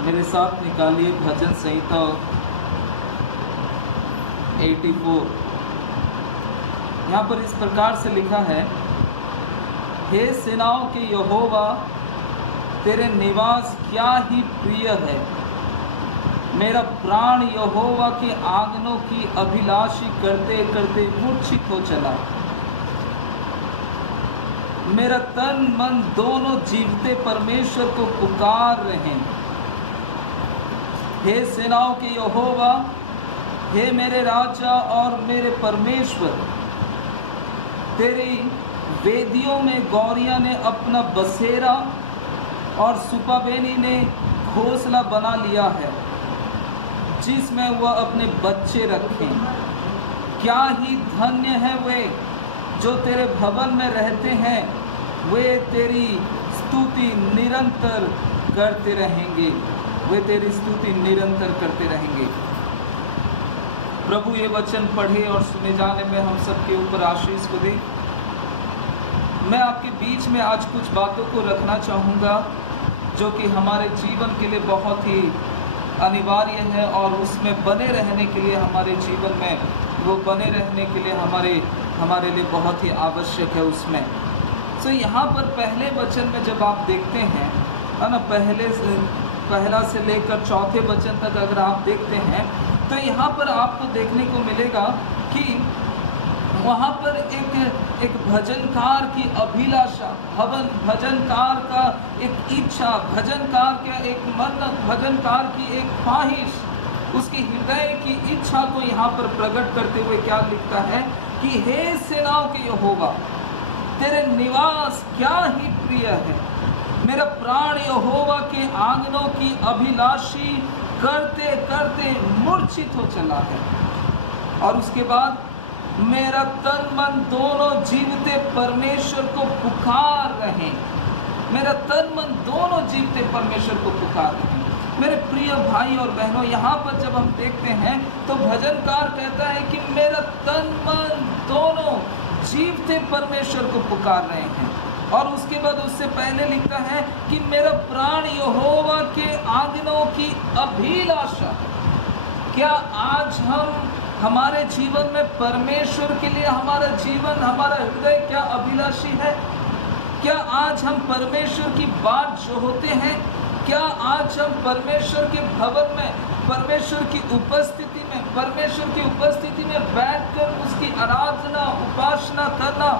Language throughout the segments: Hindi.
मेरे साथ निकालिए भजन संहिता 84। यहाँ पर इस प्रकार से लिखा है, हे सेनाओं के यहोवा, तेरे निवास क्या ही प्रिय है। मेरा प्राण यहोवा के आंगनों की अभिलाषी करते करते मूर्छित हो चला। मेरा तन मन दोनों जीवते परमेश्वर को पुकार रहे। हे सेनाओं के यहोवा, हे मेरे राजा और मेरे परमेश्वर, तेरी वेदियों में गौरिया ने अपना बसेरा और सुपाबेनी ने घोंसला बना लिया है, जिसमें वह अपने बच्चे रखें। क्या ही धन्य है वे जो तेरे भवन में रहते हैं, वे तेरी स्तुति निरंतर करते रहेंगे, वे तेरी स्तुति निरंतर करते रहेंगे। प्रभु ये वचन पढ़े और सुने जाने में हम सबके ऊपर आशीष को दे। मैं आपके बीच में आज कुछ बातों को रखना चाहूँगा जो कि हमारे जीवन के लिए बहुत ही अनिवार्य है और उसमें बने रहने के लिए, हमारे जीवन में वो बने रहने के लिए हमारे लिए बहुत ही आवश्यक है उसमें। तो यहाँ पर पहले वचन में जब आप देखते हैं, है ना, पहला से लेकर चौथे वचन तक अगर आप देखते हैं तो यहाँ पर आपको देखने को मिलेगा कि वहाँ पर एक भजनकार की अभिलाषा, भजनकार का एक इच्छा, भजनकार का एक मन्नत, भजनकार की एक ख्वाहिश, उसकी हृदय की इच्छा को यहाँ पर प्रकट करते हुए क्या लिखता है कि हे सेनाओं के यहोवा, तेरे निवास क्या ही प्रिय है। मेरा प्राण यहोवा के आंगनों की अभिलाषी करते करते मूर्छित हो चला है। और उसके बाद मेरा तन मन दोनों जीवते परमेश्वर को पुकार रहे। मेरा तन मन दोनों जीवते परमेश्वर को पुकार रहे। मेरे प्रिय भाई और बहनों, यहाँ पर जब हम देखते हैं तो भजनकार कहता है कि मेरा तन मन दोनों जीवते परमेश्वर को पुकार रहे हैं। और उसके बाद उससे पहले लिखता है कि मेरा प्राण यहोवा के आंगनों की अभिलाषा। क्या आज हमारे जीवन में परमेश्वर के लिए हमारा जीवन, हमारा हृदय क्या अभिलाषी है? क्या आज हम परमेश्वर की बात जो होते हैं, क्या आज हम परमेश्वर के भवन में, परमेश्वर की उपस्थिति में बैठकर उसकी आराधना, उपासना करना,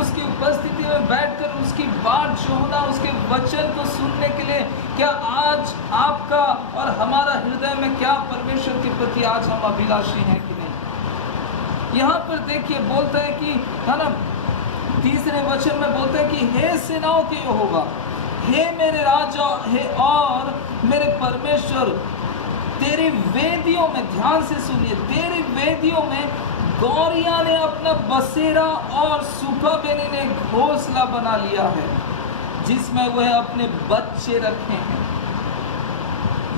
उसकी उपस्थिति में बैठकर उसकी बात जो होना, उसके वचन को सुनने के लिए, क्या आज आपका और हमारा हृदय में क्या परमेश्वर के प्रति आज हम अभिलाषी हैं कि नहीं? यहाँ पर देखिए बोलता है कि, है ना, तीसरे वचन में बोलता है कि हे सेनाओं के यहोवा, हे मेरे राजा, हे और मेरे परमेश्वर, तेरी वेदियों में, ध्यान से सुनिए, तेरी वेदियों में गौरिया ने अपना बसेरा और सुपाबेनी ने घोंसला बना लिया है, जिसमें वह अपने बच्चे रखे हैं।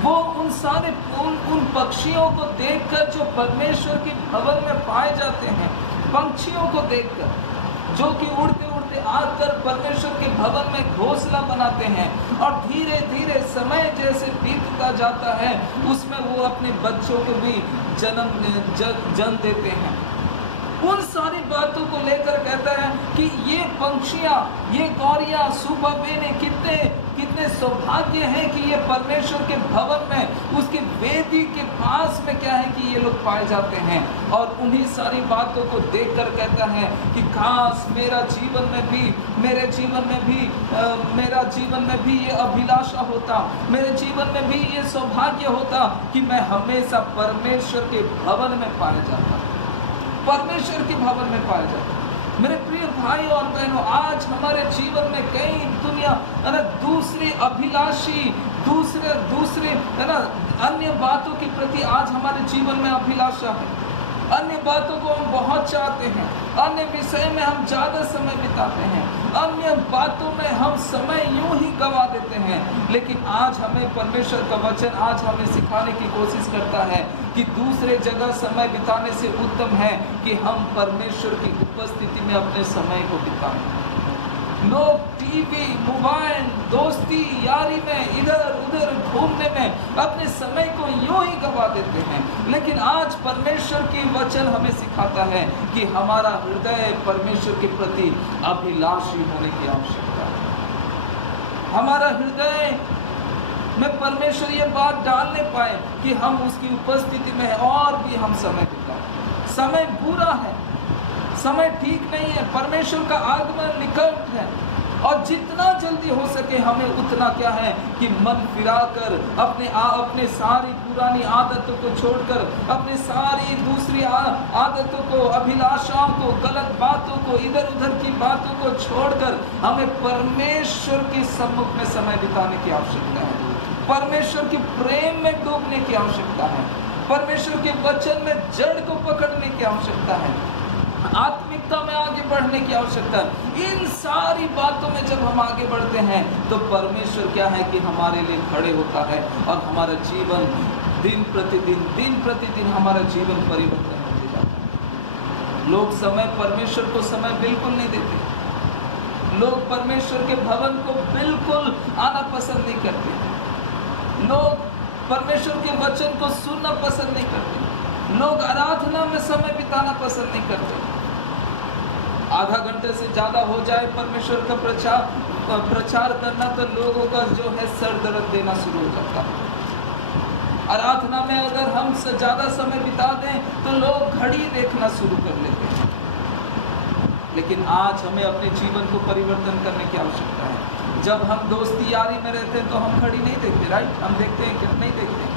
वो उन पक्षियों को देखकर जो परमेश्वर के भवन में पाए जाते हैं, पंछियों को देखकर जो कि उड़ते उड़ते आकर परमेश्वर के भवन में घोंसला बनाते हैं, और धीरे धीरे समय जैसे बीतता जाता है उसमें वो अपने बच्चों को भी जन्म देते हैं। उन सारी बातों को लेकर कहता है कि ये पंछियाँ, ये गौरियाँ, सुपाबेनी कितने सौभाग्य हैं कि ये परमेश्वर के भवन में, उसके वेदी के पास में क्या है कि ये लोग पाए जाते हैं। और उन्हीं सारी बातों को देखकर कहता है कि काश मेरे जीवन में भी ये अभिलाषा होता, मेरे जीवन में भी ये सौभाग्य होता कि मैं हमेशा परमेश्वर के भवन में पाया जाता, परमेश्वर के भवन में पाया जाता। मेरे प्रिय भाई और बहनों, आज हमारे जीवन में कई दुनिया दूसरी अभिलाषी, दूसरे है ना, अन्य बातों के प्रति आज हमारे जीवन में अभिलाषा है। अन्य बातों को हम बहुत चाहते हैं, अन्य विषय में हम ज़्यादा समय बिताते हैं, अन्य बातों में हम समय यूं ही गवा देते हैं। लेकिन आज हमें परमेश्वर का वचन आज हमें सिखाने की कोशिश करता है कि दूसरे जगह समय बिताने से उत्तम है कि हम परमेश्वर की उपस्थिति में अपने समय को बिताएं। लोग टीवी, मोबाइल, दोस्ती यारी में इधर उधर घूमने में करवा देते हैं। लेकिन आज परमेश्वर की वचन हमें सिखाता है कि हमारा हृदय परमेश्वर के प्रति अभिलाषी होने की आवश्यकता है। हमारा हृदय में परमेश्वर ये बात डालने पाए कि हम उसकी उपस्थिति में और भी हम समय बिताएं। समय बुरा है, समय ठीक नहीं है, परमेश्वर का आगमन निकट है और जितना जल्दी हो सके हमें उतना क्या है कि मन फिराकर अपने सारी पुरानी आदतों को छोड़कर, अपनी सारी दूसरी आदतों को, अभिलाषाओं को, गलत बातों को, इधर उधर की बातों को छोड़कर हमें परमेश्वर के सम्मुख में समय बिताने की आवश्यकता है। परमेश्वर के प्रेम में डूबने की आवश्यकता है। परमेश्वर के वचन में जड़ को पकड़ने की आवश्यकता है। आत्मिकता में आगे बढ़ने की आवश्यकता है। इन सारी बातों में जब हम आगे बढ़ते हैं तो परमेश्वर क्या है कि हमारे लिए खड़े होता है और हमारा जीवन दिन प्रतिदिन हमारा जीवन परिवर्तन होते जाता है। लोग परमेश्वर को समय बिल्कुल नहीं देते। लोग परमेश्वर के भवन को बिल्कुल आना पसंद नहीं करते। लोग परमेश्वर के वचन को सुनना पसंद नहीं करते। लोग आराधना में समय बिताना पसंद नहीं करते। आधा घंटे से ज़्यादा हो जाए परमेश्वर का प्रचार करना तो लोगों का जो है सर दर्द देना शुरू हो जाता है। आराधना में अगर हम ज़्यादा समय बिता दें तो लोग घड़ी देखना शुरू कर लेते हैं। लेकिन आज हमें अपने जीवन को परिवर्तन करने की आवश्यकता है। जब हम दोस्ती यारी में रहते हैं तो हम घड़ी नहीं देखते, राइट? हम देखते हैं कि नहीं देखते।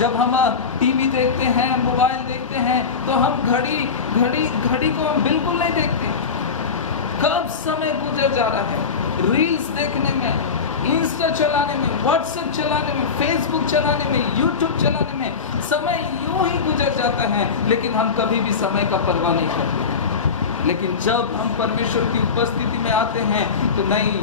जब हम टीवी देखते हैं, मोबाइल देखते हैं तो हम घड़ी को हम बिल्कुल नहीं देखते। कब समय गुजर जा रहा है रील्स देखने में, इंस्टा चलाने में, व्हाट्सएप चलाने में, फेसबुक चलाने में, यूट्यूब चलाने में समय यूं ही गुजर जाता है, लेकिन हम कभी भी समय का परवाह नहीं करते। लेकिन जब हम परमेश्वर की उपस्थिति में आते हैं तो नहीं,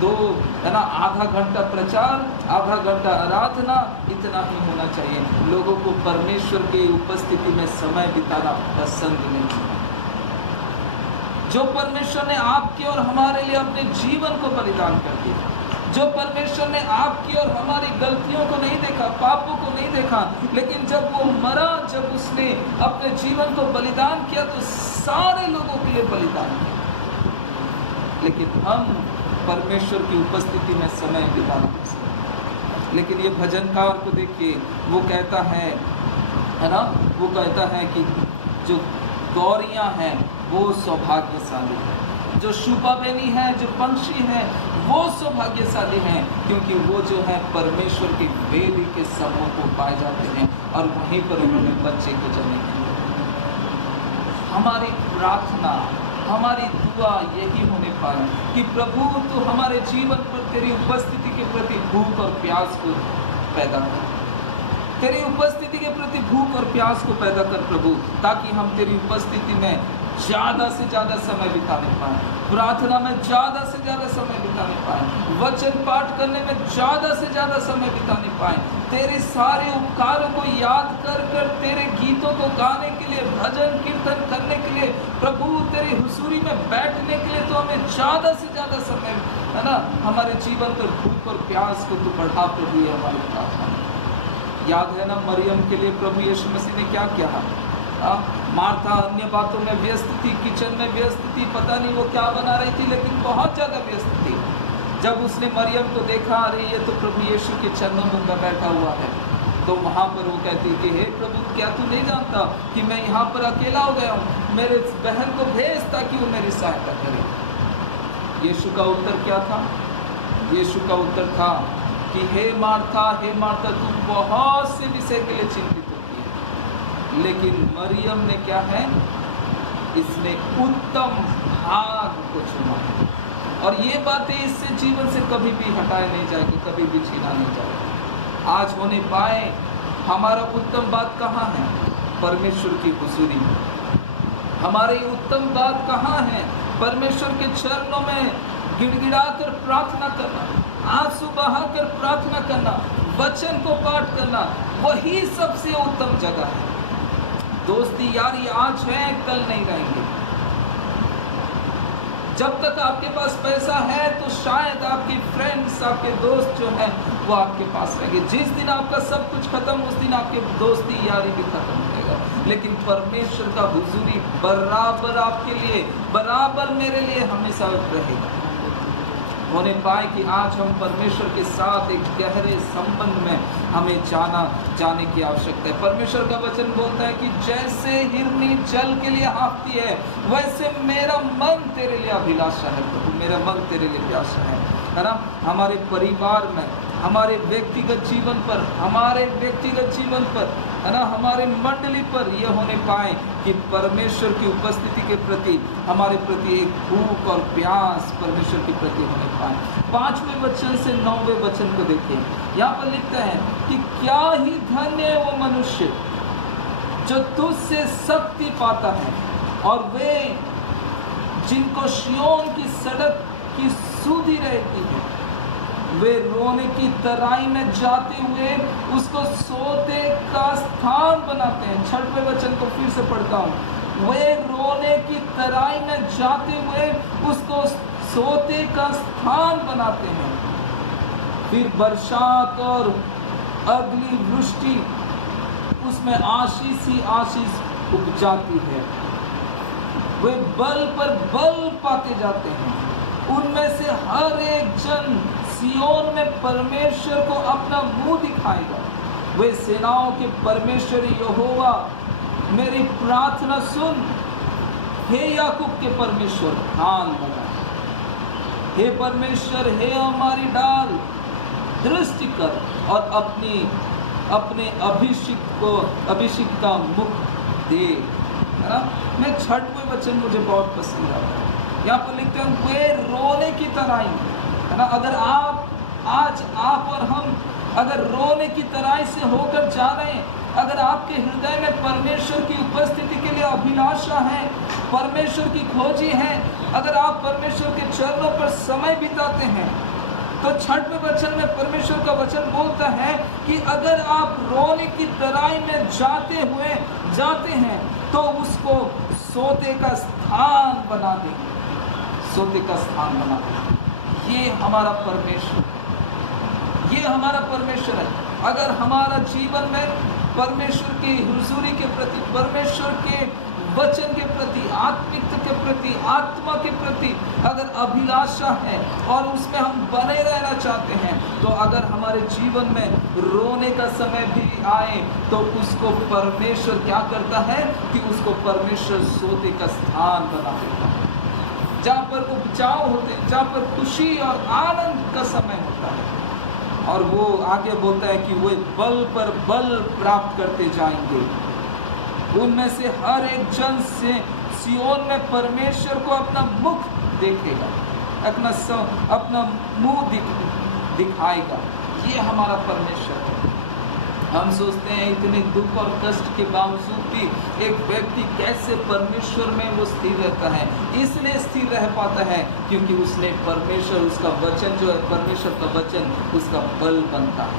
आधा घंटा प्रचार, आधा घंटा आराधना, इतना ही होना चाहिए। लोगों को परमेश्वर की उपस्थिति में समय बिताना पसंद नहीं। जो परमेश्वर ने आपके और हमारे लिए अपने जीवन को बलिदान कर दिया, जो परमेश्वर ने आपकी और हमारी गलतियों को नहीं देखा, पापों को नहीं देखा, लेकिन जब वो मरा, जब उसने अपने जीवन को बलिदान किया तो सारे लोगों के लिए बलिदान किया। लेकिन हम परमेश्वर की उपस्थिति में समय बिताना पसंद। लेकिन ये भजनकार को देखिए, वो कहता है ना, वो कहता है कि जो गौरियां हैं वो सौभाग्यशाली है, जो शुभाबेनी है, जो पंछी हैं वो सौभाग्यशाली हैं, क्योंकि वो जो है परमेश्वर की वेदी के सम्मुख को पाए जाते हैं और वहीं पर उन्होंने बच्चे को जन्म दिया। हमारी प्रार्थना, हमारी दुआ यही होने पाए कि प्रभु तो हमारे जीवन पर तेरी उपस्थिति के प्रति भूख और प्यास को पैदा कर, तेरी उपस्थिति के प्रति भूख और प्यास को पैदा कर प्रभु, ताकि हम तेरी उपस्थिति में ज़्यादा से ज़्यादा समय बिताने पाएँ, प्रार्थना में ज़्यादा से ज़्यादा समय बिताने पाएँ, वचन पाठ करने में ज़्यादा से ज़्यादा समय बिताने पाएँ, तेरे सारे उपकारों को याद कर कर तेरे गीतों को गाने के लिए, भजन कीर्तन करने के लिए, प्रभु तेरी हुजूरी में बैठने के लिए तो हमें ज़्यादा से ज़्यादा समय, है ना, हमारे जीवन पर भूख और प्यास को तो बढ़ा प्रभु, ये हमारी प्रार्थना। याद है ना मरियम के लिए प्रभु यीशु मसीह ने क्या किया? मार्था अन्य बातों में व्यस्त थी, किचन में व्यस्त थी, पता नहीं वो क्या बना रही थी, लेकिन बहुत ज़्यादा व्यस्त थी। जब उसने मरियम को देखा, अरे ये तो प्रभु यीशु के चरणों में बैठा हुआ है, तो वहाँ पर वो कहती कि हे प्रभु, क्या तू नहीं जानता कि मैं यहाँ पर अकेला हो गया हूँ? मेरे बहन को भेज ताकि वो मेरी सहायता करे। यीशु का उत्तर क्या था? यीशु का उत्तर था कि हे मार्था, तू बहुत से विषय के लिए चिंतित होती है, लेकिन मरियम ने क्या है, इसने उत्तम भाग को चुना, और ये बातें इससे जीवन से कभी भी हटाए नहीं जाएगी, कभी भी छीना नहीं जाएगा। आज होने पाए हमारा उत्तम बात कहाँ है? परमेश्वर की हुजूरी में। हमारी उत्तम बात कहाँ है? परमेश्वर के चरणों में गिड़गिड़ा कर प्रार्थना करना, आंसू बहाकर प्रार्थना करना, वचन को पाठ करना, वही सबसे उत्तम जगह है। दोस्ती यारी आज है, कल नहीं रहेंगे। जब तक आपके पास पैसा है तो शायद आपके फ्रेंड्स, आपके दोस्त जो हैं वो आपके पास रहेंगे। जिस दिन आपका सब कुछ खत्म, उस दिन आपके दोस्ती यारी भी खत्म हो जाएगा। लेकिन परमेश्वर का हुजूरी बराबर आपके लिए, बराबर मेरे लिए हमेशा रहेगा। होने पाए कि आज हम परमेश्वर के साथ एक गहरे संबंध में हमें जाने की आवश्यकता है। परमेश्वर का वचन बोलता है कि जैसे हिरनी जल के लिए हाँफती है, वैसे मेरा मन तेरे लिए अभिलाषा है प्रभु, मेरा मन तेरे लिए प्यासा है ना। हमारे परिवार में, हमारे व्यक्तिगत जीवन पर, है ना, हमारे मंडली पर यह होने पाए कि परमेश्वर की उपस्थिति के प्रति, हमारे प्रति एक भूख और प्यास परमेश्वर के प्रति होने पाए। 5वें वचन से 9वें वचन को देखिए, यहाँ पर लिखता है कि क्या ही धन्य है वो मनुष्य जो तुझसे शक्ति पाता है, और वे जिनको सिय्योन की सड़क की सुधि रहती है, वे रोने की तराई में जाते हुए उसको सोते का स्थान बनाते हैं। 6वें वचन को फिर से पढ़ता हूँ, वे रोने की तराई में जाते हुए उसको सोते का स्थान बनाते हैं। फिर बरसात और अगली वृष्टि उसमें आशीष ही आशीष उपजाती है। वे बल पर बल पाते जाते हैं। उनमें से हर एक जन सिय्योन में परमेश्वर को अपना मुंह दिखाएगा। वे सेनाओं के परमेश्वर यहोवा, मेरी प्रार्थना सुन। हे याकूब के परमेश्वर, कान लगा। हे परमेश्वर, हे हमारी डाल, दृष्टि कर और अपने अभिषिक्त का मुख दे। है ना। मैं 6वें वचन मुझे बहुत पसंद आता है। यहाँ पर लिखते हैं वे रोने की तराई, है ना। अगर आप और हम अगर रोने की तराई से होकर जा रहे हैं, अगर आपके हृदय में परमेश्वर की उपस्थिति के लिए अभिलाषा है, परमेश्वर की खोजी है, अगर आप परमेश्वर के चरणों पर समय बिताते हैं, तो 6वें वचन में परमेश्वर का वचन बोलता है कि अगर आप रोने की तराई में जाते हैं तो उसको सोते का स्थान बना देंगे। सोते का स्थान बना देंगे। ये हमारा परमेश्वर है। अगर हमारा जीवन में परमेश्वर की हुजूरी के प्रति, परमेश्वर के वचन के प्रति, आत्मिकता के प्रति, आत्मा के प्रति अगर अभिलाषा है और उसमें हम बने रहना चाहते हैं, तो अगर हमारे जीवन में रोने का समय भी आए तो उसको परमेश्वर क्या करता है कि उसको परमेश्वर सोते का स्थान बना देता है। जहाँ पर उपजाऊ होते हैं, जहाँ पर खुशी और आनंद का समय होता है, और वो आगे बोलता है कि वे बल पर बल प्राप्त करते जाएंगे। उनमें से हर एक जन से सिय्योन में परमेश्वर को अपना मुख देखेगा, अपना मुंह दिखाएगा। ये हमारा परमेश्वर है। हम सोचते हैं इतने दुख और कष्ट के बावजूद भी एक व्यक्ति कैसे परमेश्वर में वो स्थिर रहता है। इसलिए स्थिर रह पाता है क्योंकि उसने परमेश्वर, उसका वचन जो है, परमेश्वर का वचन उसका बल बनता है।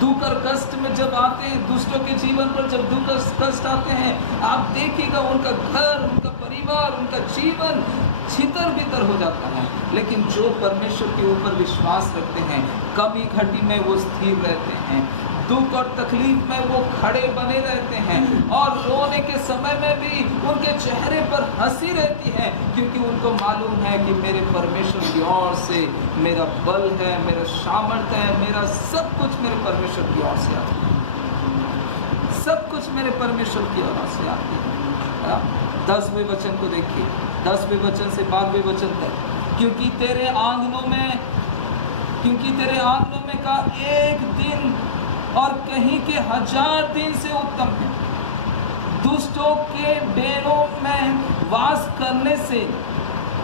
दुख और कष्ट में जब आते हैं, दुष्टों के जीवन पर जब दुख और कष्ट आते हैं, आप देखिएगा उनका घर, उनका परिवार, उनका जीवन छितर बितर हो जाता है। लेकिन जो परमेश्वर के ऊपर विश्वास रखते हैं, कमी घटी में वो स्थिर रहते हैं, दुख और तकलीफ में वो खड़े बने रहते हैं, और रोने के समय में भी उनके चेहरे पर हंसी रहती है, क्योंकि उनको मालूम है कि मेरे परमेश्वर की ओर से मेरा बल है, मेरा सामर्थ्य है, मेरा सब कुछ मेरे परमेश्वर की ओर से आता है। सब कुछ मेरे परमेश्वर की ओर से आती है। 10वें वचन को देखिए, 10वें वचन से 12वें वचन तक। क्योंकि तेरे आंगनों में का एक दिन और कहीं के 1000 दिन से उत्तम है। दुष्टों के डेरों में वास करने से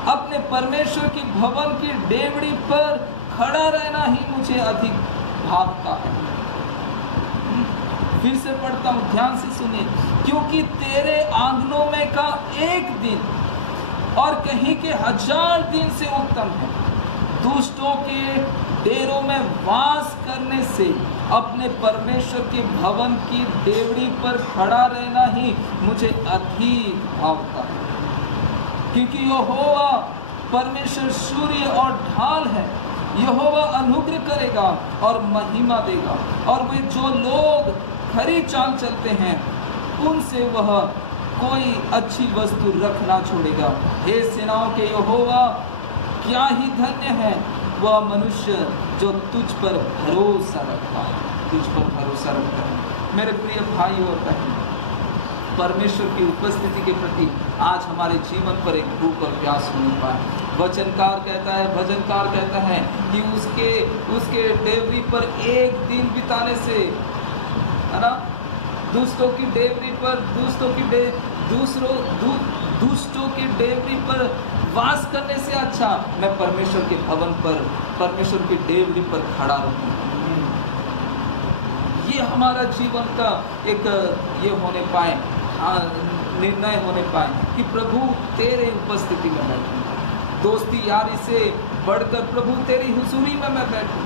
अपने परमेश्वर की भवन की डेवड़ी पर खड़ा रहना ही मुझे अधिक भागता है। फिर से पढ़ता हूँ, ध्यान से सुनिए। क्योंकि तेरे आंगनों में का एक दिन और कहीं के 1000 दिन से उत्तम है। दुष्टों के डेरों में वास करने से अपने परमेश्वर के भवन की डेवड़ी पर खड़ा रहना ही मुझे अधिक भावता है। क्योंकि यहोवा परमेश्वर सूर्य और ढाल है। यहोवा अनुग्रह करेगा और महिमा देगा, और वे जो लोग खरी चाल चलते हैं उनसे वह कोई अच्छी वस्तु रखना छोड़ेगा। हे सेनाओं के यहोवा, क्या ही धन्य है वह मनुष्य जो तुझ पर भरोसा रखता है, तुझ पर भरोसा रखता है। मेरे प्रिय भाई और बहन, परमेश्वर की उपस्थिति के प्रति आज हमारे जीवन पर एक भूख और प्यास होने पाए। वचनकार कहता है, भजनकार कहता है कि उसके डेवरी पर एक दिन बिताने से, है ना, दुष्टों की डेवरी पर दुष्टों की डेवरी पर वास करने से अच्छा मैं परमेश्वर के भवन पर, परमेश्वर की डेवरी पर खड़ा रहूं। ये हमारा जीवन का एक ये होने पाए, निर्णय होने पाए कि प्रभु तेरे उपस्थिति में बैठूं। दोस्ती यारी से बढ़कर प्रभु तेरी हुजूरी में मैं बैठूं।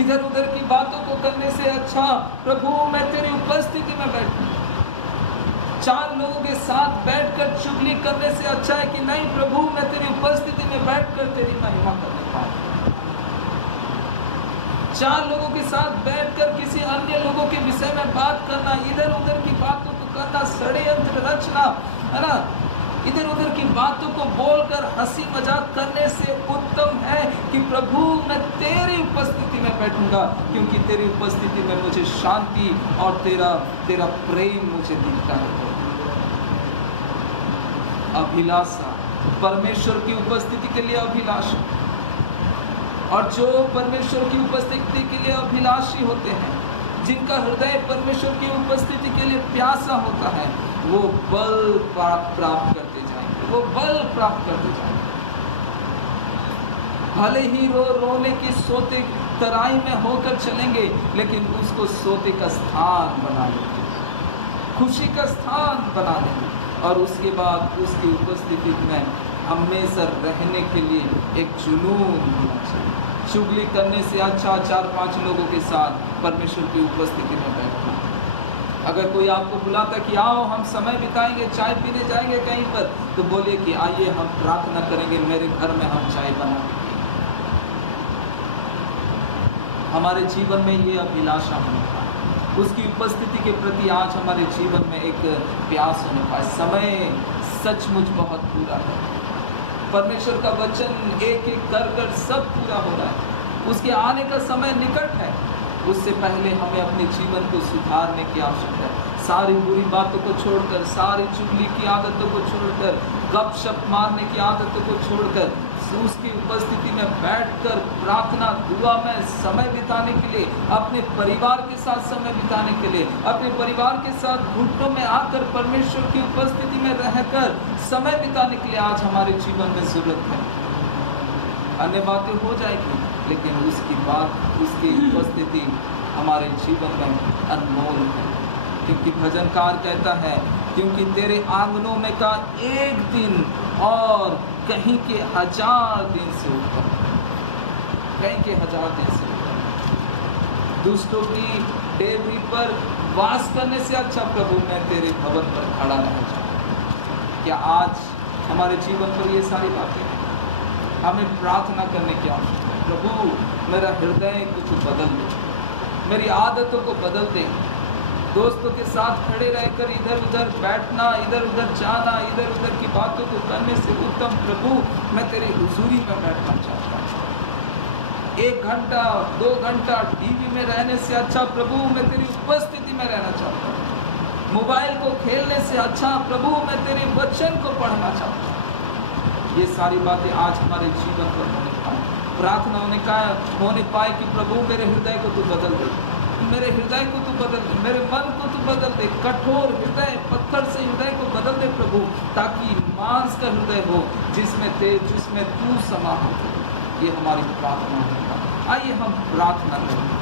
इधर उधर की बातों को करने से अच्छा प्रभु मैं तेरी उपस्थिति में बैठूं। चार लोगों के साथ बैठकर चुगली करने से अच्छा है कि नहीं प्रभु मैं तेरी उपस्थिति में बैठकर तेरी महिमा करने पाऊं। चार लोगों के साथ बैठकर किसी अन्य लोगों के विषय में बात करना, इधर उधर की बातों को करना, षड्यंत्र रचना, है ना, इधर उधर की बातों को बोलकर हंसी मजाक करने से उत्तम है कि प्रभु मैं तेरी उपस्थिति में बैठूंगा, क्योंकि तेरी उपस्थिति में मुझे शांति और तेरा प्रेम मुझे दिखता है। अभिलाषा, परमेश्वर की उपस्थिति के लिए अभिलाषा, और जो परमेश्वर की उपस्थिति के लिए अभिलाषी होते हैं, जिनका हृदय परमेश्वर की उपस्थिति के लिए प्यासा होता है, वो बल प्राप्त करते जाएंगे, वो बल प्राप्त करते जाएंगे। भले ही रोने की सोते तराई में होकर चलेंगे, लेकिन उसको सोते का स्थान बना लेंगे, खुशी का स्थान बना लेंगे, और उसके बाद उसकी उपस्थिति में हमेशा रहने के लिए एक जुनून होना चाहिए। चुगली करने से अच्छा 4-5 लोगों के साथ परमेश्वर की उपस्थिति में बैठना। अगर कोई आपको बुलाता कि आओ हम समय बिताएंगे, चाय पीने जाएंगे कहीं पर, तो बोलिए कि आइए हम प्रार्थना करेंगे, मेरे घर में हम चाय बनाएंगे। हमारे जीवन में ये अभिलाषा होने पाए, उसकी उपस्थिति के प्रति आज हमारे जीवन में एक प्यास होने पाए। समय सचमुच बहुत पूरा है, परमेश्वर का वचन एक एक कर सब पूरा हो रहा है, उसके आने का समय निकट है। उससे पहले हमें अपने जीवन को सुधारने की आवश्यकता है। सारी बुरी बातों को छोड़कर, सारी चुगली की आदतों को छोड़कर, गपशप मारने की आदतों को छोड़कर, उसकी उपस्थिति में बैठकर प्रार्थना दुआ में समय बिताने के लिए, अपने परिवार के साथ समय बिताने के लिए, अपने परिवार के साथ घुटनों में आकर परमेश्वर की उपस्थिति में रहकर समय बिताने के लिए आज हमारे जीवन में जरूरत है। अन्य बातें हो जाएगी, लेकिन उसकी बात, उसकी उपस्थिति हमारे जीवन में अनमोल है। क्योंकि भजनकार कहता है, क्योंकि तेरे आंगनों में का एक दिन और कहीं के 1000 दिन से ऊपर, कहीं के 1000 दिन से ऊपर। दुष्टों की डेवरी पर वास करने से अच्छा प्रभु मैं तेरे भवन पर खड़ा रहना चाहूँ। क्या आज हमारे जीवन पर ये सारी बातें हैं? हमें प्रार्थना करने की आवश्यकता है। प्रभु मेरा हृदय को तू बदल दे, मेरी आदतों को बदल दे। दोस्तों के साथ खड़े रहकर इधर उधर बैठना, इधर उधर जाना, इधर उधर की बातों को करने से उत्तम प्रभु मैं तेरी हुजूरी में बैठना चाहता हूँ। 1 घंटा 2 घंटा टीवी में रहने से अच्छा प्रभु मैं तेरी उपस्थिति में रहना चाहता हूँ। मोबाइल को खेलने से अच्छा प्रभु मैं तेरे वचन को पढ़ना चाहता हूँ। ये सारी बातें आज हमारे जीवन पर होने पाए, प्रार्थना होने पाए कि प्रभु मेरे हृदय को तू बदल दे, मेरे हृदय को तू बदल दे, मेरे मन को तू बदल दे। कठोर हृदय, पत्थर से हृदय को बदल दे प्रभु, ताकि मांस का हृदय हो जिसमें तू समा हो। ये हमारी प्रार्थना है। आइए हम प्रार्थना करें।